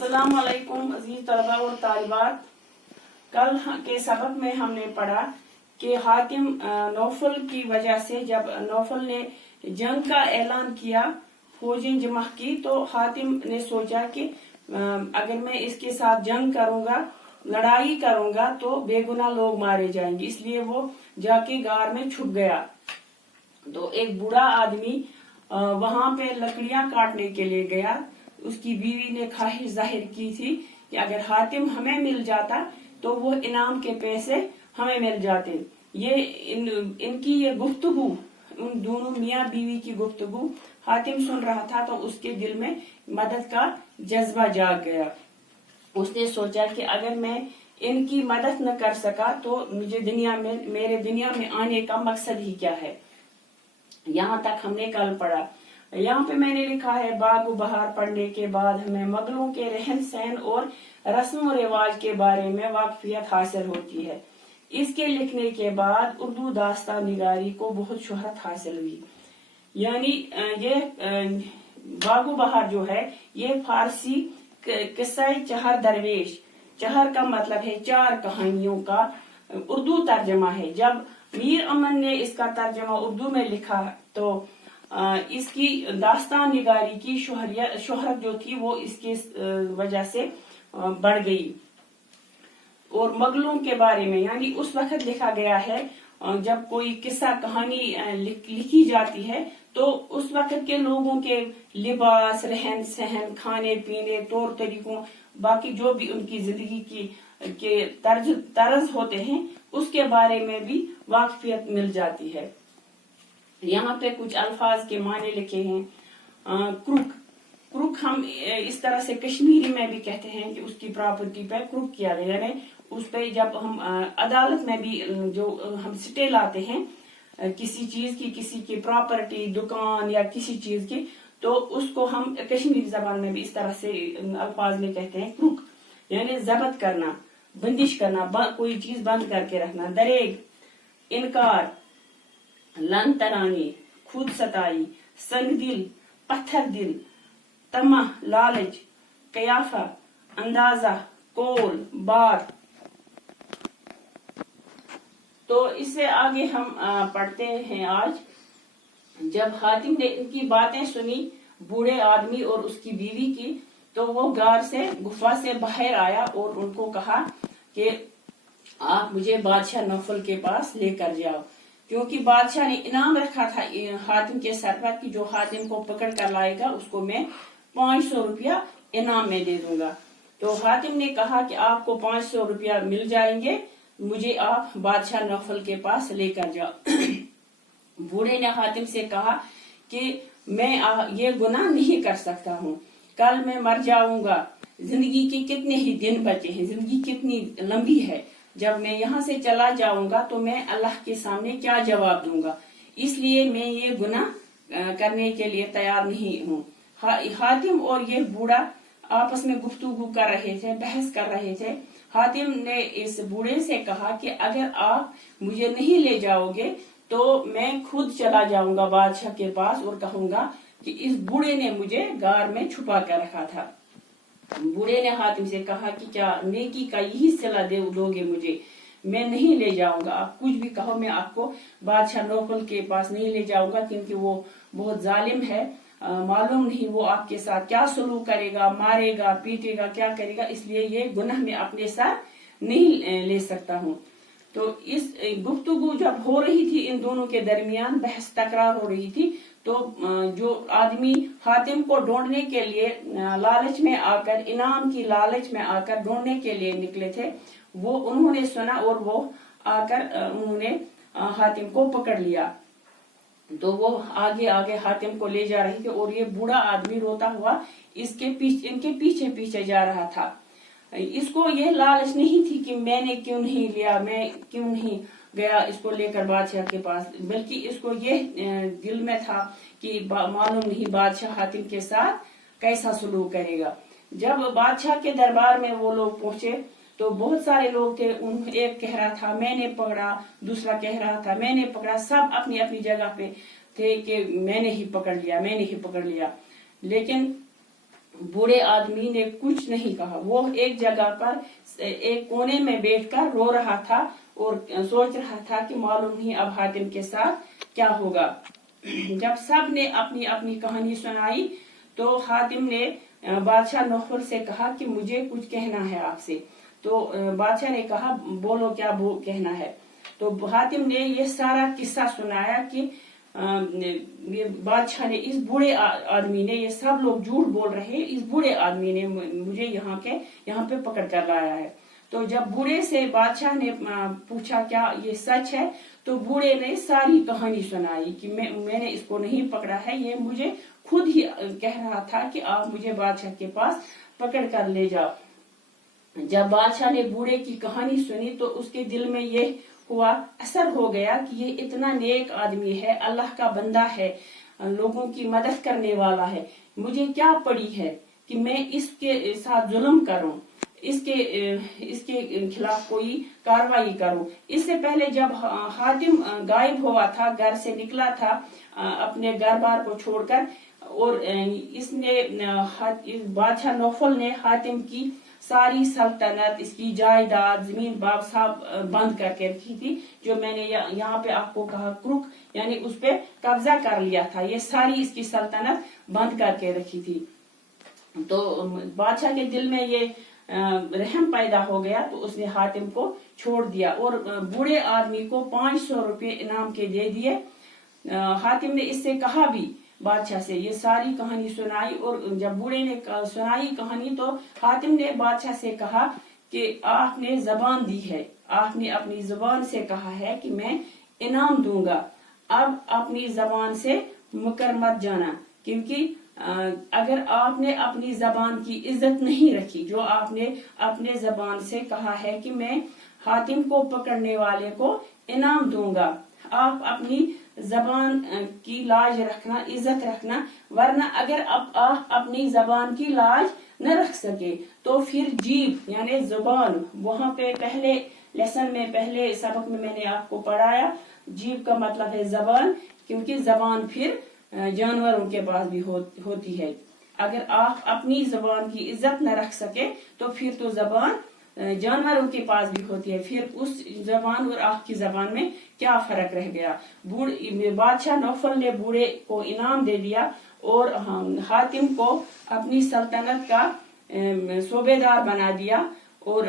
अस्सलाम वालेकुम अजीज तलबा और तालिबात। कल के सबक में हमने पढ़ा कि हातिम नौफल की वजह से जब नौफल ने जंग का ऐलान किया, फौजें जमा की, तो हातिम ने सोचा कि अगर मैं इसके साथ जंग करूंगा, लड़ाई करूंगा तो बेगुनाह लोग मारे जाएंगे, इसलिए वो जाके गार में छुप गया। तो एक बूढ़ा आदमी वहां पे लकड़ियां काटने के लिए गया। उसकी बीवी ने ख्वाहिश जाहिर की थी कि अगर हातिम हमें मिल जाता तो वो इनाम के पैसे हमें मिल जाते। ये इनकी ये गुफ्तगू, उन दोनों मियाँ बीवी की गुफ्तगू हातिम सुन रहा था, तो उसके दिल में मदद का जज्बा जाग गया। उसने सोचा कि अगर मैं इनकी मदद न कर सका तो मुझे मेरे दुनिया में आने का मकसद ही क्या है। यहाँ तक हमने कल पढ़ा। यहाँ पे मैंने लिखा है, बाग बहार पढ़ने के बाद हमें मुगलों के रहन सहन और रस्म रिवाज के बारे में वाकफियत हासिल होती है। इसके लिखने के बाद उर्दू दास्तान निगारी को बहुत शोहरत हासिल हुई। यानी ये बागो बहार जो है ये फारसी किस्सा चहर दरवेश, चहर का मतलब है चार कहानियों का उर्दू तर्जमा है। जब मीर अमन ने इसका तर्जमा उर्दू में लिखा तो इसकी दास्तान निगारी की शोहरत जो थी वो इसके वजह से बढ़ गई। और मुगलों के बारे में यानी उस वक्त लिखा गया है जब कोई किस्सा कहानी लिखी जाती है तो उस वक्त के लोगों के लिबास, रहन सहन, खाने पीने, तौर तरीकों, बाकी जो भी उनकी जिंदगी के तर्ज होते हैं उसके बारे में भी वाकफियत मिल जाती है। यहाँ पे कुछ अल्फाज के माने लिखे हैं। क्रुक हम इस तरह से कश्मीरी में भी कहते हैं कि उसकी प्रॉपर्टी पे क्रुक किया गया, यानी उस पे जब हम अदालत में भी जो हम स्टे लाते हैं किसी चीज की, किसी की प्रॉपर्टी, दुकान या किसी चीज की, तो उसको हम कश्मीरी जबान में भी इस तरह से अल्फाज में कहते हैं क्रुक, यानी जब्त करना, बंदिश करना, कोई चीज बंद करके रखना। दरेग, इनकार, लन तरानी, खुद सताई, संग दिल, पत्थर दिल, तमा, लालच, कयाफा, अंदाजा, कोल, बार। तो इससे आगे हम पढ़ते हैं। आज जब हातिम ने इनकी बातें सुनी, बूढ़े आदमी और उसकी बीवी की, तो वो गार से, गुफा से बाहर आया और उनको कहा कि आप मुझे बादशाह नौफल के पास लेकर जाओ, क्योंकि बादशाह ने इनाम रखा था हातिम के सर पर कि जो हातिम को पकड़ कर लाएगा उसको मैं 500 रुपया इनाम में दे दूंगा। तो हातिम ने कहा कि आपको 500 रुपया मिल जाएंगे, मुझे आप बादशाह नौफल के पास लेकर जाओ। बूढ़े ने हातिम से कहा कि मैं ये गुनाह नहीं कर सकता हूँ, कल मैं मर जाऊंगा, जिंदगी के कितने ही दिन बचे हैं, जिंदगी कितनी लंबी है, जब मैं यहाँ से चला जाऊंगा तो मैं अल्लाह के सामने क्या जवाब दूंगा, इसलिए मैं ये गुनाह करने के लिए तैयार नहीं हूँ। हातिम और ये बूढ़ा आपस में गुफ्तगू कर रहे थे, बहस कर रहे थे। हातिम ने इस बूढ़े से कहा कि अगर आप मुझे नहीं ले जाओगे तो मैं खुद चला जाऊंगा बादशाह के पास और कहूंगा कि इस बूढ़े ने मुझे गार में छुपा कर रखा था। बूढ़े ने हातिम से कहा कि क्या नेकी का यही सिला दोगे मुझे, मैं नहीं ले जाऊंगा, आप कुछ भी कहो, मैं आपको बादशाह नौफल के पास नहीं ले जाऊंगा, क्योंकि वो बहुत जालिम है, मालूम नहीं वो आपके साथ क्या सलूक करेगा, मारेगा, पीटेगा, क्या करेगा, इसलिए ये गुनाह में अपने साथ नहीं ले सकता हूँ। तो इस गुफ्तगू जब हो रही थी, इन दोनों के दरमियान बहस तकरार हो रही थी, तो जो आदमी हातिम को ढूंढने के लिए लालच में आकर, इनाम की लालच में आकर ढूंढने के लिए निकले थे, वो उन्होंने सुना और वो आकर उन्होंने हातिम को पकड़ लिया। तो वो आगे आगे हातिम को ले जा रही थी और ये बूढ़ा आदमी रोता हुआ इनके पीछे पीछे जा रहा था। इसको ये लालच नहीं थी कि मैंने क्यों नहीं लिया, मैं क्यों नहीं गया इसको लेकर बादशाह के पास, बल्कि इसको ये दिल में था कि मालूम नहीं बादशाह हातिम के साथ कैसा सलूक करेगा। जब बादशाह के दरबार में वो लोग पहुंचे तो बहुत सारे लोग थे। एक कह रहा था मैंने पकड़ा, दूसरा कह रहा था मैंने पकड़ा, सब अपनी अपनी जगह पे थे कि मैंने ही पकड़ लिया, मैंने ही पकड़ लिया। लेकिन बूढ़े आदमी ने कुछ नहीं कहा। वो एक जगह पर एक कोने में बैठकर रो रहा था और सोच रहा था कि मालूम नहीं अब हातिम के साथ क्या होगा। जब सब ने अपनी अपनी कहानी सुनाई तो हातिम ने बादशाह नौफल से कहा कि मुझे कुछ कहना है आपसे। तो बादशाह ने कहा बोलो क्या कहना है। तो हातिम ने ये सारा किस्सा सुनाया कि बादशाह ने इस बूढ़े आदमी ने, ये सब लोग झूठ बोल रहे हैं, इस बूढ़े आदमी ने मुझे यहाँ पे पकड़ कर लाया है। तो जब बूढ़े से बादशाह ने पूछा क्या ये सच है, तो बूढ़े ने सारी कहानी सुनाई कि मैंने इसको नहीं पकड़ा है, ये मुझे खुद ही कह रहा था कि आप मुझे बादशाह के पास पकड़ कर ले जाओ। जब बादशाह ने बूढ़े की कहानी सुनी तो उसके दिल में ये हुआ, असर हो गया कि ये इतना नेक आदमी है, अल्लाह का बंदा है, लोगों की मदद करने वाला है, मुझे क्या पड़ी है कि मैं इसके साथ जुल्म करूं, इसके खिलाफ कोई कार्रवाई करूं। इससे पहले जब हातिम गायब हुआ था, घर से निकला था अपने घर बार को छोड़कर, और इसने बादशाह नौफल ने हातिम की सारी सल्तनत, इसकी जायदाद, जमीन बाग सब बंद करके रखी थी। जो मैंने यहाँ पे आपको कहा क्रुक, यानी उस पे कब्जा कर लिया था, ये सारी इसकी सल्तनत बंद करके रखी थी। तो बादशाह के दिल में ये रहम पैदा हो गया, तो उसने हातिम को छोड़ दिया और बूढ़े आदमी को 500 रुपये इनाम के दे दिए। हातिम ने इससे कहा भी बादशाह से, ये सारी कहानी सुनाई, और जब बूढ़े ने सुनाई कहानी तो हातिम ने बादशाह से कहा कि आपने जबान दी है, आपने अपनी जबान से कहा है कि मैं इनाम दूंगा, अब अपनी जबान से मुकर मत जाना, क्योंकि अगर आपने अपनी जबान की इज्जत नहीं रखी, जो आपने अपने जबान से कहा है कि मैं हातिम को पकड़ने वाले को इनाम दूंगा, आप अपनी जबान की लाज रखना, इज्जत रखना, वरना अगर आप अपनी जबान की लाज न रख सके तो फिर जीभ यानी जुबान, वहां पे पहले लेसन में, पहले सबक में मैंने आपको पढ़ाया, जीभ का मतलब है जबान, क्योंकि जबान फिर जानवरों के पास भी होती है। अगर आप अपनी जबान की इज्जत न रख सके तो फिर तो जबान जानवरों के पास भी होती है, फिर उस जबान और आपकी जबान में क्या फर्क रह गया। बादशाह नौफल ने बूढ़े को इनाम दे दिया और हातिम को अपनी सल्तनत का सूबेदार बना दिया, और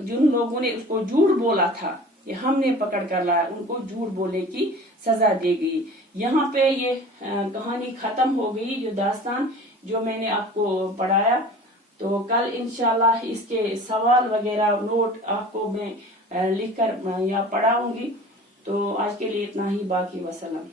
जिन लोगों ने उसको झूठ बोला था, ये हमने पकड़ कर लाया, उनको झूठ बोले की सजा दे गई। यहाँ पे ये कहानी खत्म हो गई, जो दास्तान जो मैंने आपको पढ़ाया। तो कल इंशाल्लाह इसके सवाल वगैरह नोट आपको मैं लिखकर या पढ़ाऊंगी। तो आज के लिए इतना ही, बाकी वसलम।